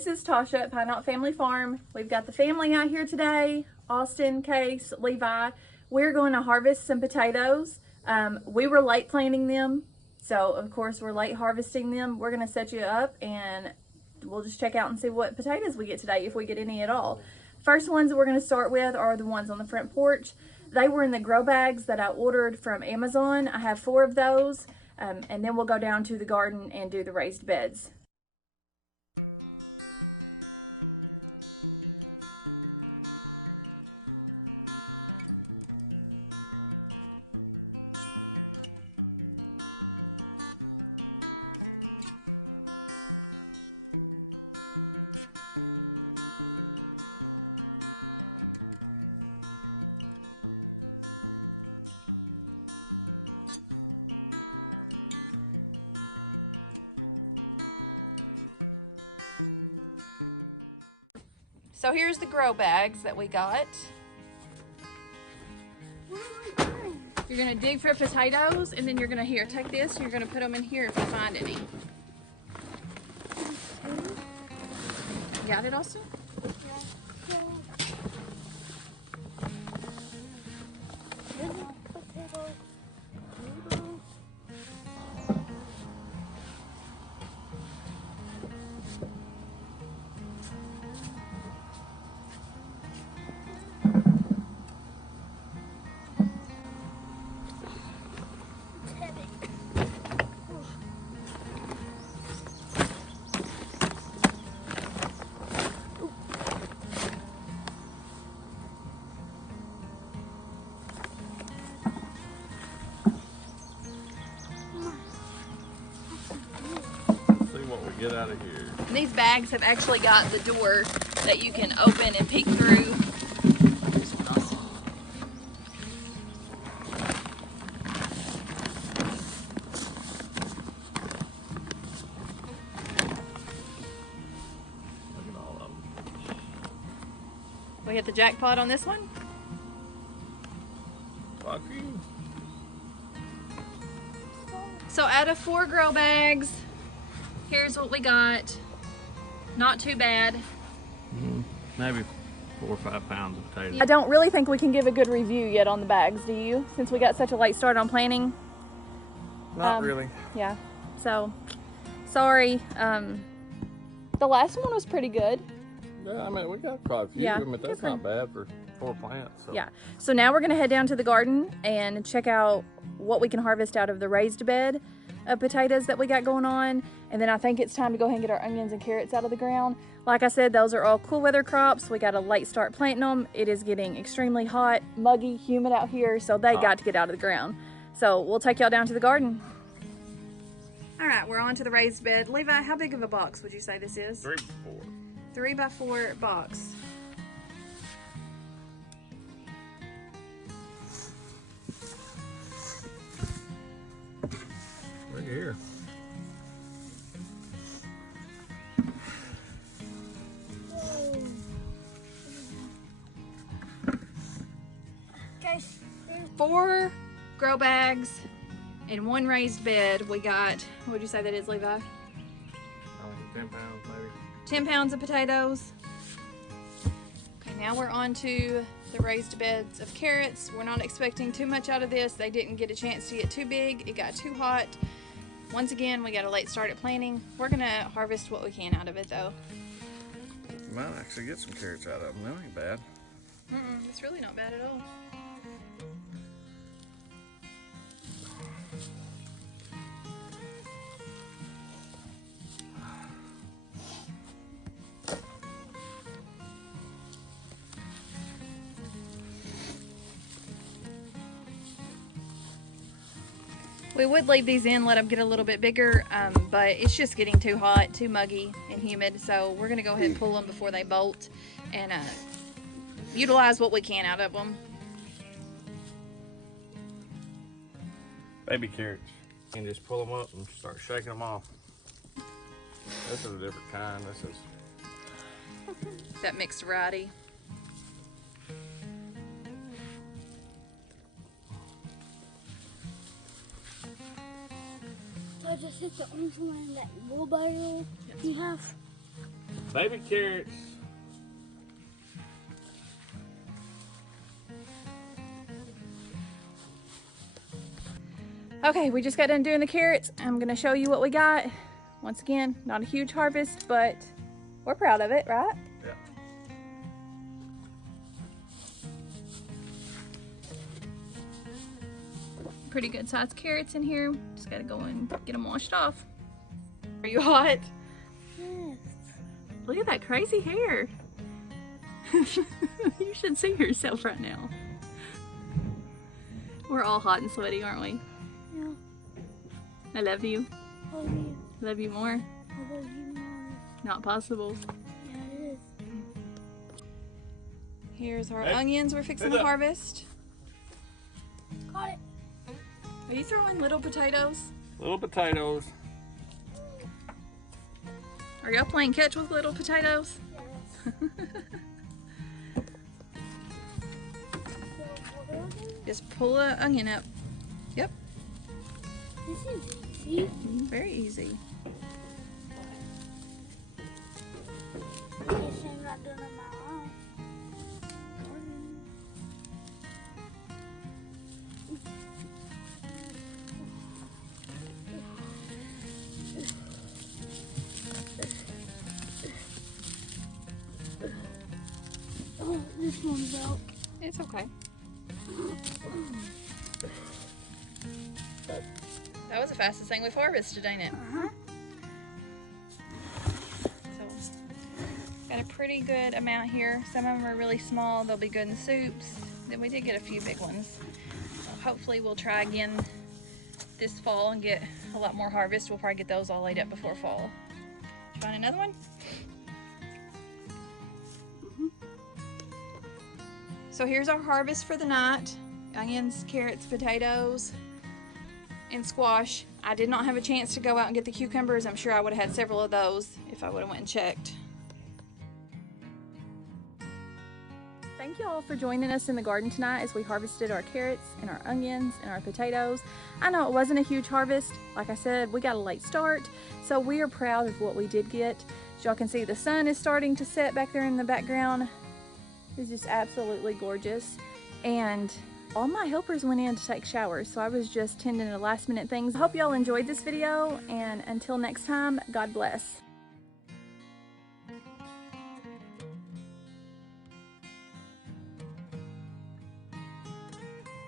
This is Tasha at Pine Knot Family Farm. We've got the family out here today, Austin, Case, Levi. We're going to harvest some potatoes. We were late planting them, so of course we're late harvesting them. We're gonna set you up and we'll just check out and see what potatoes we get today, if we get any at all. First ones that we're gonna start with are the ones on the front porch. They were in the grow bags that I ordered from Amazon. I have 4 of those, and then we'll go down to the garden and do the raised beds. So here's the grow bags that we got. You're gonna dig for potatoes, and then you're gonna take this, and you're gonna put them in here if you find any. Got it, Austin? Get out of here. And these bags have actually got the door that you can open and peek through. Here's one, Austin. Look at all of them. We hit the jackpot on this one. Fuck you. So out of 4 grow bags, here's what we got. Not too bad. Maybe 4 or 5 pounds of potatoes. I don't really think we can give a good review yet on the bags, do you? Since we got such a late start on planting. Not really. Yeah, so sorry. The last one was pretty good. Yeah, I mean, we got quite a few. Yeah, I mean, that's not bad for 4 plants. So. Yeah, so now we're gonna head down to the garden and check out what we can harvest out of the raised bed of potatoes that we got going on. And then I think it's time to go ahead and get our onions and carrots out of the ground. Like I said, those are all cool weather crops. We got a late start planting them. It is getting extremely hot, muggy, humid out here, so they got to get out of the ground. So we'll take y'all down to the garden. All right, we're on to the raised bed. Levi, how big of a box would you say this is? 3 by 4. 3 by 4 box. Look here. Okay, 4 grow bags and 1 raised bed. We got, what would you say that is, Levi? 10 pounds maybe. 10 pounds of potatoes. Okay, now we're on to the raised beds of carrots. We're not expecting too much out of this. They didn't get a chance to get too big. It got too hot. Once again, we got a late start at planting. We're gonna harvest what we can out of it though. You might actually get some carrots out of them. That ain't bad. It's really not bad at all. We would leave these in, let them get a little bit bigger, but it's just getting too hot, too muggy and humid. So we're gonna go ahead and pull them before they bolt and utilize what we can out of them. Baby carrots. You can just pull them up and start shaking them off. This is a different kind. This is That mixed variety. So I just hit the orange one in that wheelbarrow you have. Baby carrots. Okay, we just got done doing the carrots. I'm gonna show you what we got. Once again, not a huge harvest, but we're proud of it, right? Yeah. Pretty good sized carrots in here. Just gotta go and get them washed off. Are you hot? Yes. Look at that crazy hair. You should see yourself right now. We're all hot and sweaty, aren't we? Yeah. I love you. Love you. Love you more. I love you more. Not possible. Yeah, it is. Here's our Hey. onions we're fixing Hey, to look. harvest. Got it. Are you throwing little potatoes? Little potatoes. Are y'all playing catch with little potatoes? Yes. Just pull an onion up. Yep, This is easy. very easy. I guess I'm not doing it on my own. Oh, this one's out. It's okay. That was the fastest thing we've harvested, ain't it? Uh-huh. So, got a pretty good amount here. Some of them are really small. They'll be good in soups. Then we did get a few big ones. So hopefully we'll try again this fall and get a lot more harvest. We'll probably get those all laid up before fall. Did you find another one? So here's our harvest for the night. Onions, carrots, potatoes, and squash. I did not have a chance to go out and get the cucumbers. I'm sure I would have had several of those if I would have went and checked. Thank you all for joining us in the garden tonight as we harvested our carrots and our onions and our potatoes. I know it wasn't a huge harvest. Like I said, we got a late start, so we are proud of what we did get. As y'all can see, the sun is starting to set back there in the background. It's just absolutely gorgeous. And all my helpers went in to take showers, so I was just tending to last minute things. I hope y'all enjoyed this video, and until next time, God bless.